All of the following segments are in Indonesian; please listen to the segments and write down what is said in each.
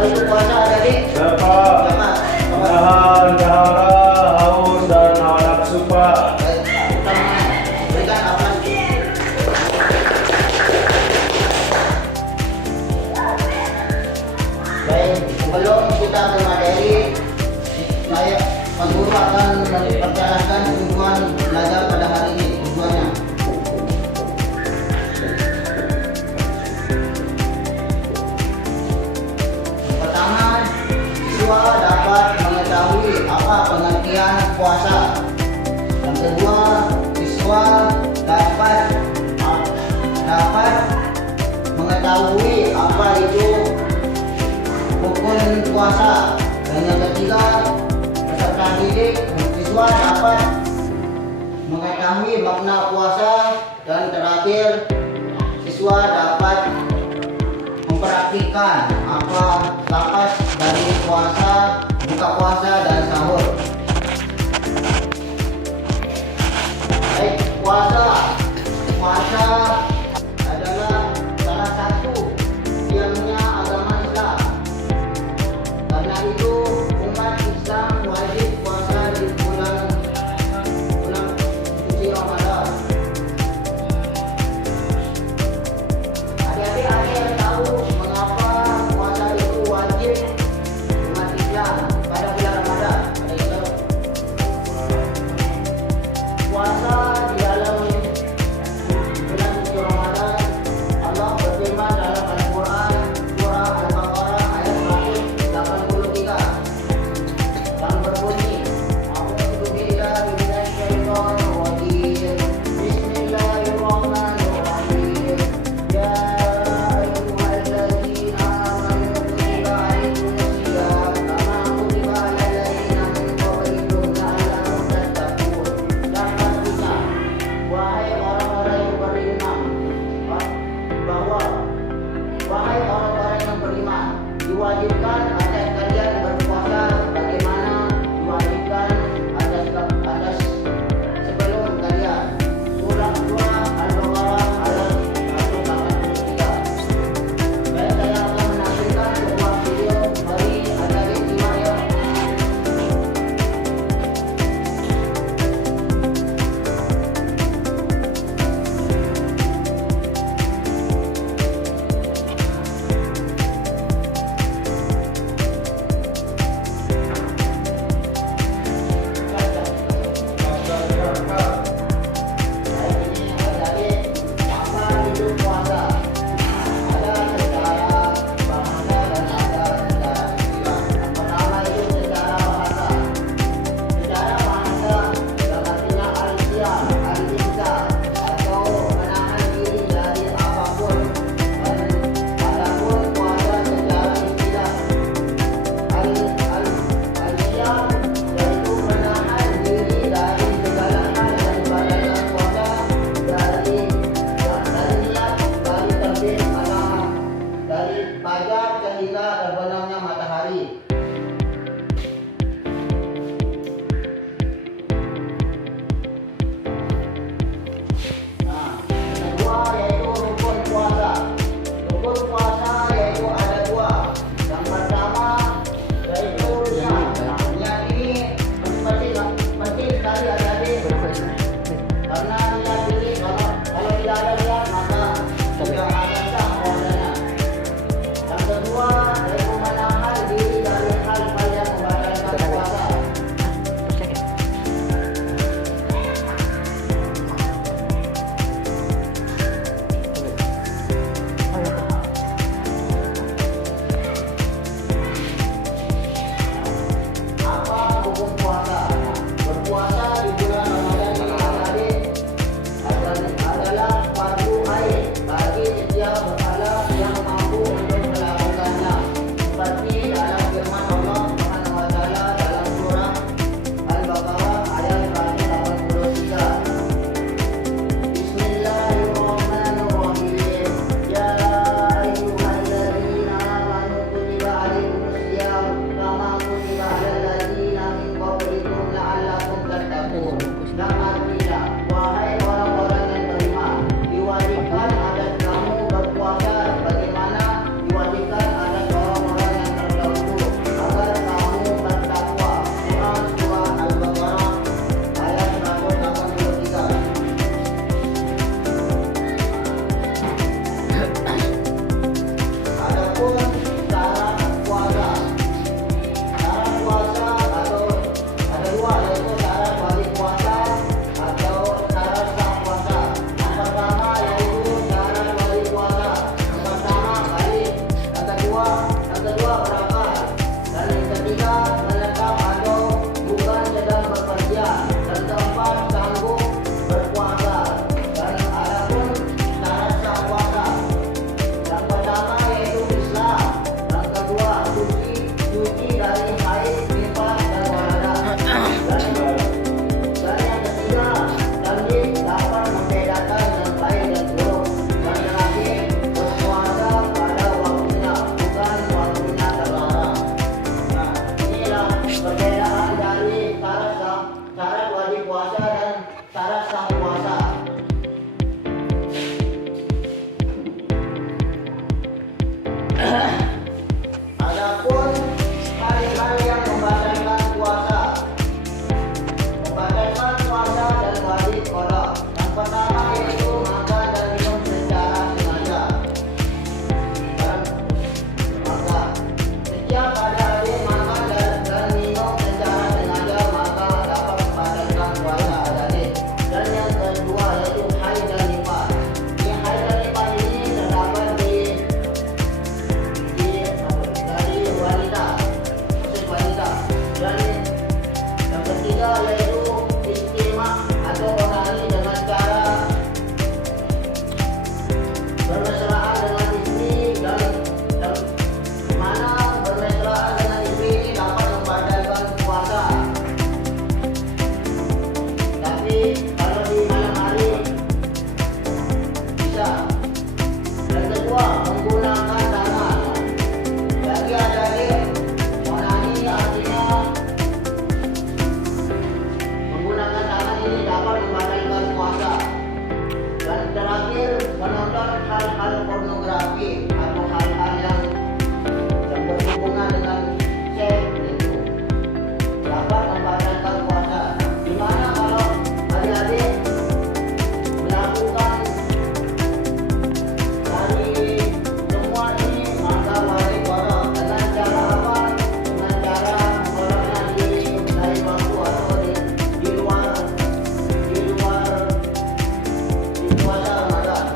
Apa itu puasa adik? Dapat Dapat. menahan dahara, haus dan hawa nafsu Pak. Baik, utamanya berikan apa? Baik, sebelum kita ke materi, saya Pak Guru akan memperkenalkan tujuan belajar pada hari ini. Tujuannya. Pertama, siswa dapat mengetahui apa pengertian puasa. Yang kedua, siswa dapat mengetahui apa itu rukun puasa. Dan yang ketiga, peserta didik siswa dapat mengetahui makna puasa. Dan terakhir, siswa dapat mempraktikkan apa lapas dari puasa, buka puasa dan sahur. Baik, puasa adalah salah satu tiangnya agama Islam. Karena itu umat Islam wajib puasa di bulan suci Ramadan. Adik-adik ada yang tahu mengapa puasa itu wajib umat Islam pada bulan Ramadan? Ada yang tahu? Puasa di dalam bulan suci Ramadan, Allah berfirman dalam Al-Quran surah Al-Baqarah ayat 183 yang berbunyi, A'udzu billahi minasyaitonir rajim. Bismillahirrahmanirrahim. Ya ayyuhalladzina amanu kutiba alaikumusiyam kama kutiba alal ladzina min qablikum la'allakum tattaqun. Dan pastinya, wahai orang-orang yang beriman, wahai orang-orang yang beriman, diwajibkan atas kalian berpuasa bagaimana diwajibkan atas sebelum kalian. Surah 2 Al-Baqarah ayat 183. Baik, saya akan menampilkan sebuah video. Mari adik-adik simak ya. hal-hal pornografi atau hal-hal yang berhubungan dengan seks itu dapat membatalkan puasa. Gimana kalau adik-adik melakukan dari semua ini, maka wajib qada. Dengan cara apa? Dengan cara mengeluarkan diri dari waktu atau di luar puasa Ramadan.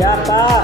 Siapa?